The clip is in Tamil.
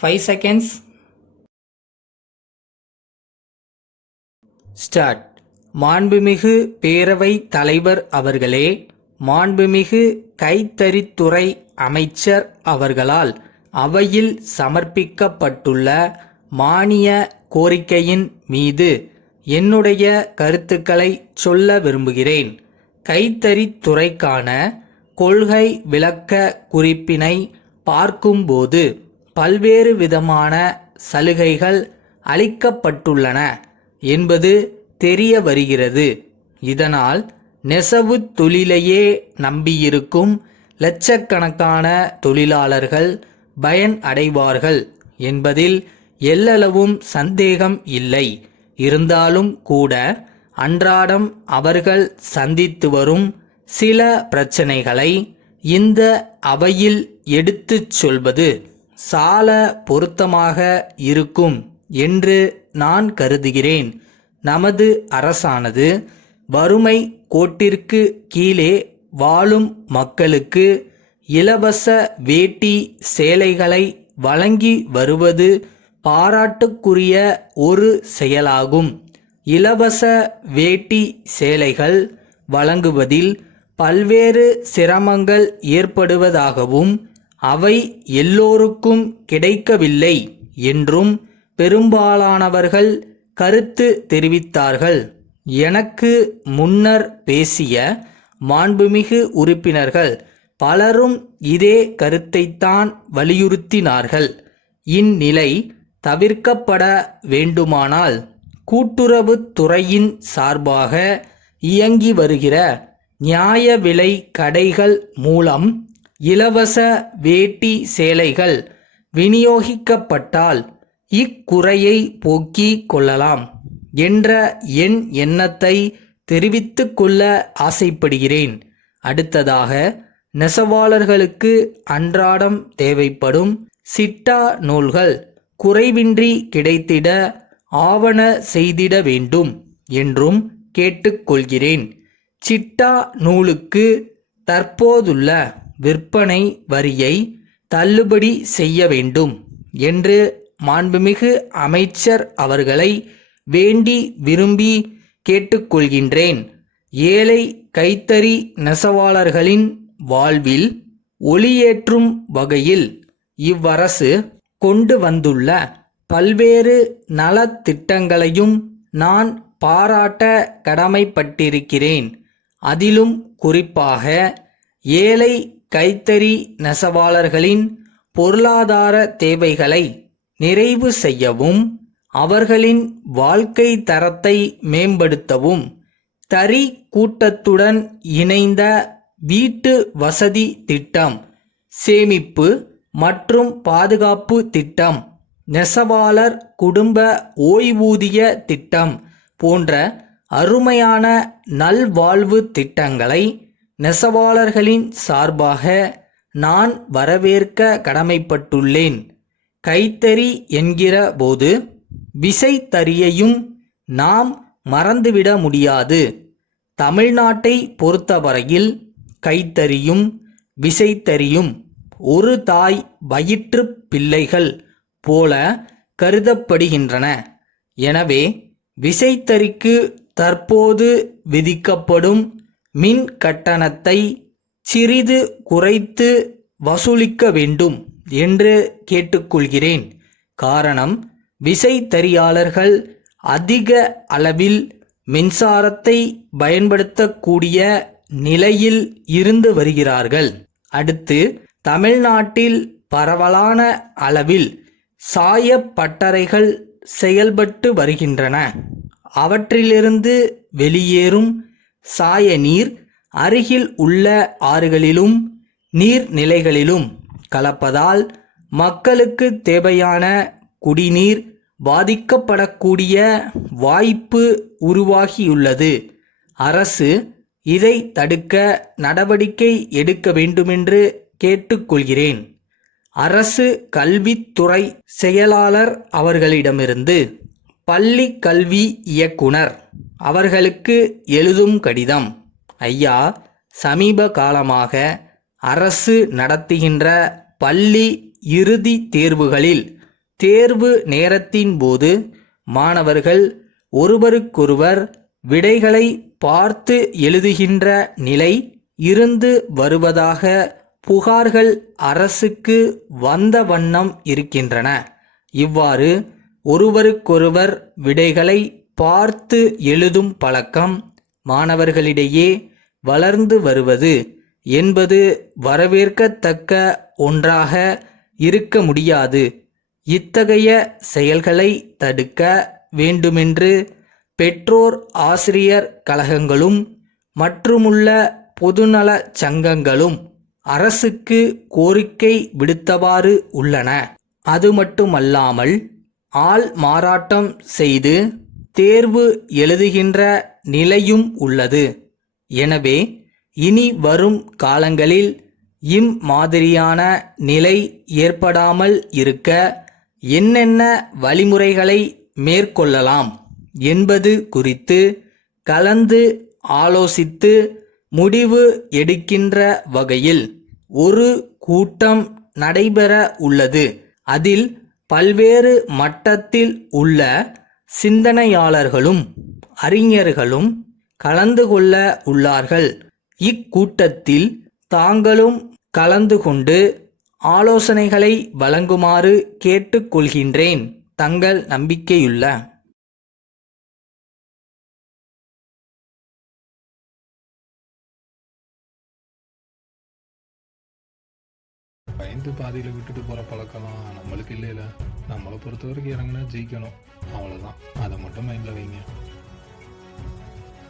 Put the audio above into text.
5 seconds. ஸ்டார்ட். மாண்புமிகு பேரவை தலைவர் அவர்களே, மாண்புமிகு கைத்தறித்துறை அமைச்சர் அவர்களால் அவையில் சமர்ப்பிக்கப்பட்டுள்ள மானிய கோரிக்கையின் மீது என்னுடைய கருத்துக்களை சொல்ல விரும்புகிறேன். கைத்தறித்துறைக்கான கொள்கை விளக்க குறிப்பினை பார்க்கும்போது பல்வேறு விதமான சலுகைகள் அளிக்கப்பட்டுள்ளன என்பது தெரிய வருகிறது. இதனால் நெசவு தொழிலையே நம்பியிருக்கும் லட்சக்கணக்கான தொழிலாளர்கள் பயன் அடைவார்கள் என்பதில் எல்லளவும் சந்தேகம் இல்லை. இருந்தாலும் கூட அன்றாடம் அவர்கள் சந்தித்து வரும் சில பிரச்சனைகளை இந்த அவையில் எடுத்துச் சொல்வது சால பொருத்தமாக இருக்கும் என்று நான் கருதுகிறேன். நமது அரசானது வறுமை கோட்டிற்கு கீழே வாழும் மக்களுக்கு இலவச வேட்டி சேலைகளை வழங்கி வருவது பாராட்டுக்குரிய ஒரு செயலாகும். இலவச வேட்டி சேலைகள் வழங்குவதில் பல்வேறு சிரமங்கள் ஏற்படுவதாகவும் அவை எல்லோருக்கும் கிடைக்கவில்லை என்றும் பெரும்பாலானவர்கள் கருத்து தெரிவித்தார்கள். எனக்கு முன்னர் பேசிய மாண்புமிகு உறுப்பினர்கள் பலரும் இதே கருத்தைத்தான் வலியுறுத்தினார்கள். இந்நிலை தவிர்க்கப்பட வேண்டுமானால் கூட்டுறவுத் துறையின் சார்பாக இயங்கி வருகிற நியாய விலை கடைகள் மூலம் இலவச வேட்டி சேலைகள் விநியோகிக்கப்பட்டால் இக்குறையை போக்கிக் கொள்ளலாம் என்ற என் எண்ணத்தை தெரிவித்துக் கொள்ள ஆசைப்படுகிறேன். அடுத்ததாக, நெசவாளர்களுக்கு அன்றாடம் தேவைப்படும் சிட்டா நூல்கள் குறைவின்றி கிடைத்திட ஆவண செய்திட வேண்டும் என்றும் கேட்டுக்கொள்கிறேன். சிட்டா நூலுக்கு தற்போதுள்ள விற்பனை வரியை தள்ளுபடி செய்ய வேண்டும் என்று மாண்புமிகு அமைச்சர் அவர்களை வேண்டி விரும்பி கேட்டுக்கொள்கின்றேன். ஏழை கைத்தறி நெசவாளர்களின் வாழ்வில் ஒளியேற்றும் வகையில் இவ்வரசு கொண்டு வந்துள்ள பல்வேறு நலத்திட்டங்களையும் நான் பாராட்ட கடமைப்பட்டிருக்கிறேன். அதிலும் குறிப்பாக ஏழை கைத்தறி நெசவாளர்களின் பொருளாதார தேவைகளை நிறைவு செய்யவும் அவர்களின் வாழ்க்கை தரத்தை மேம்படுத்தவும் தறி கூட்டத்துடன் இணைந்த வீட்டு வசதி திட்டம், சேமிப்பு மற்றும் பாதுகாப்பு திட்டம், நெசவாளர் குடும்ப ஓய்வூதிய திட்டம் போன்ற அருமையான நல்வாழ்வு திட்டங்களை நெசவாளர்களின் சார்பாக நான் வரவேற்க கடமைப்பட்டுள்ளேன். கைத்தறி என்கிற போது விசைத்தறியையும் நாம் மறந்துவிட முடியாது. தமிழ்நாட்டை பொறுத்தவரையில் கைத்தறியும் விசைத்தறியும் ஒரு தாய் வயிற்று பிள்ளைகள் போல கருதப்படுகின்றன. எனவே விசைத்தறிக்கு தற்போது விதிக்கப்படும் மின் கட்டணத்தை சிறிது குறைத்து வசூலிக்க வேண்டும் என்று கேட்டுக்கொள்கிறேன். காரணம், விசைத்தறியாளர்கள் அதிக அளவில் மின்சாரத்தை பயன்படுத்தக்கூடிய நிலையில் இருந்து வருகிறார்கள். அடுத்து, தமிழ்நாட்டில் பரவலான அளவில் சாயப்பட்டறைகள் செயல்பட்டு வருகின்றன. அவற்றிலிருந்து வெளியேறும் சாய நீர் அருகில் உள்ள ஆறுகளிலும் நீர்நிலைகளிலும் கலப்பதால் மக்களுக்கு தேவையான குடிநீர் பாதிக்கப்படக்கூடிய வாய்ப்பு உருவாகியுள்ளது. அரசு இதை தடுக்க நடவடிக்கை எடுக்க வேண்டுமென்று கேட்டுக்கொள்கிறேன். அரசு கல்வித்துறை செயலாளர் அவர்களிடமிருந்து பள்ளி கல்வி இயக்குனர் அவர்களுக்கு எழுதும் கடிதம். ஐயா, சமீப காலமாக அரசு நடத்துகின்ற பள்ளி இறுதி தேர்வுகளில் தேர்வு நேரத்தின் போது மாணவர்கள் ஒருவருக்கொருவர் விடைகளை பார்த்து எழுதுகின்ற நிலை இருந்து வருவதாக புகார்கள் அரசுக்கு வந்த வண்ணம் இருக்கின்றன. இவ்வாறு ஒருவருக்கொருவர் விடைகளை பார்த்து எழுதும் பழக்கம் மாணவர்களிடையே வளர்ந்து வருவது என்பது வரவேற்கத்தக்க ஒன்றாக இருக்க முடியாது. இத்தகைய செயல்களை தடுக்க வேண்டுமென்று பெற்றோர் ஆசிரியர் கழகங்களும் மற்றுமுள்ள பொதுநல சங்கங்களும் அரசுக்கு கோரிக்கை விடுத்தவாறு உள்ளன. அது மட்டுமல்லாமல் ஆள் மாறாட்டம் செய்து தேர்வு எழுதுகின்ற நிலையும் உள்ளது. எனவே இனி வரும் காலங்களில் இம்மாதிரியான நிலை ஏற்படாமல் இருக்க என்னென்ன வழிமுறைகளை மேற்கொள்ளலாம் என்பது குறித்து கலந்து ஆலோசித்து முடிவு எடுக்கின்ற வகையில் ஒரு கூட்டம் நடைபெற உள்ளது. அதில் பல்வேறு மட்டத்தில் உள்ள சிந்தனையாளர்களும் அறிஞர்களும் கலந்து கொள்ள உள்ளார்கள். இக்கூட்டத்தில் தாங்களும் கலந்து கொண்டு ஆலோசனைகளை வழங்குமாறு கேட்டுக்கொள்கின்றேன். தங்கள் நம்பிக்கையுள்ள பயந்து பாதியில் விட்டுட்டு போகிற பழக்கம்லாம் நம்மளுக்கு இல்லைல்ல. நம்மளை பொறுத்த வரைக்கும் இறங்கினா ஜெயிக்கணும், அவ்வளோதான். அதை மட்டும் மைண்டில் வைங்க.